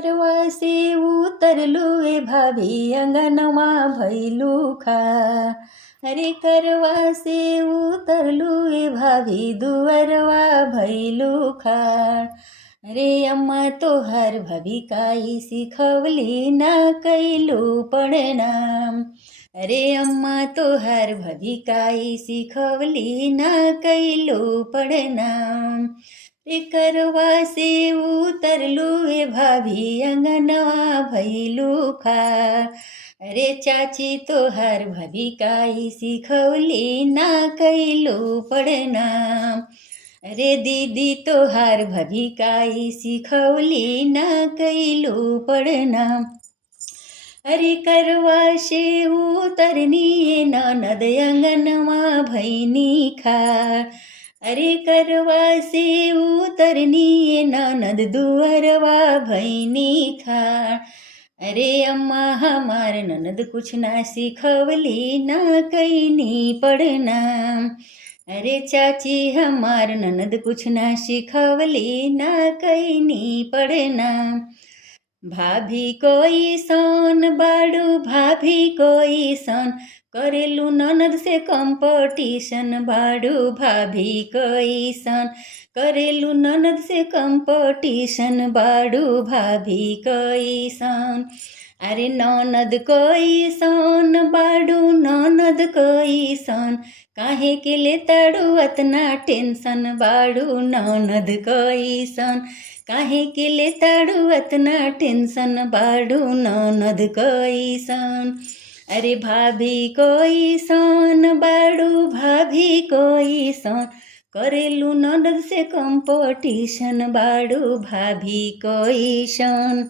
करवा से उतरलू ए भाभी अंगनमा भैलू खा। अरे करवा से उतरलू ए भाभी दुअरवा भैलू खाड़। अरे अम्मा तोहर भाभी काई सिखवली ना कैलू प्रणाम। अरे अम्मा तोहर भाभी काई सिखवली ना कैलू प्रणाम। रे करवा से उतरलू ए भाभी अंगनवा भैलू खाड़। अरे चाची तोहर भाभी काई सिखवली ना कैलू प्रणाम। अरे दीदी तोहार भाभी काई सिखवली ना कैलू प्रणाम। अरे करवा से उतरनी ए ननद अंगनमा भैनी खाड़। अरे करवा से उतरनी ए ननद दुअरवा भैनी खाड़। अरे अम्मा हमार ननद कुछ ना सिखवली ना कैनी प्रणाम। अरे चाची हमार ननद कुछ ना सिखवली ना कैनी प्रणाम। भाभी कोई सन बाड़ू भाभी कोई सन करेलू ननद से कंपटीशन बाड़ू भाभी कोई सन करेलू ननद से कंपटीशन बाड़ू भाभी कोई सन। अरे ननद कोई सन बाड़ू ननद कोई सन काहे के ले ताड़ू अतना टेंशन बाड़ू ननद कोई सन काहे के ले ताड़ू अतना टेंशन बाड़ू ननद कोई सन। अरे भाभी कोई सन बाड़ू भाभी कोई सन करेलू ननद से कंपटीशन बाड़ू भाभी कोई सन।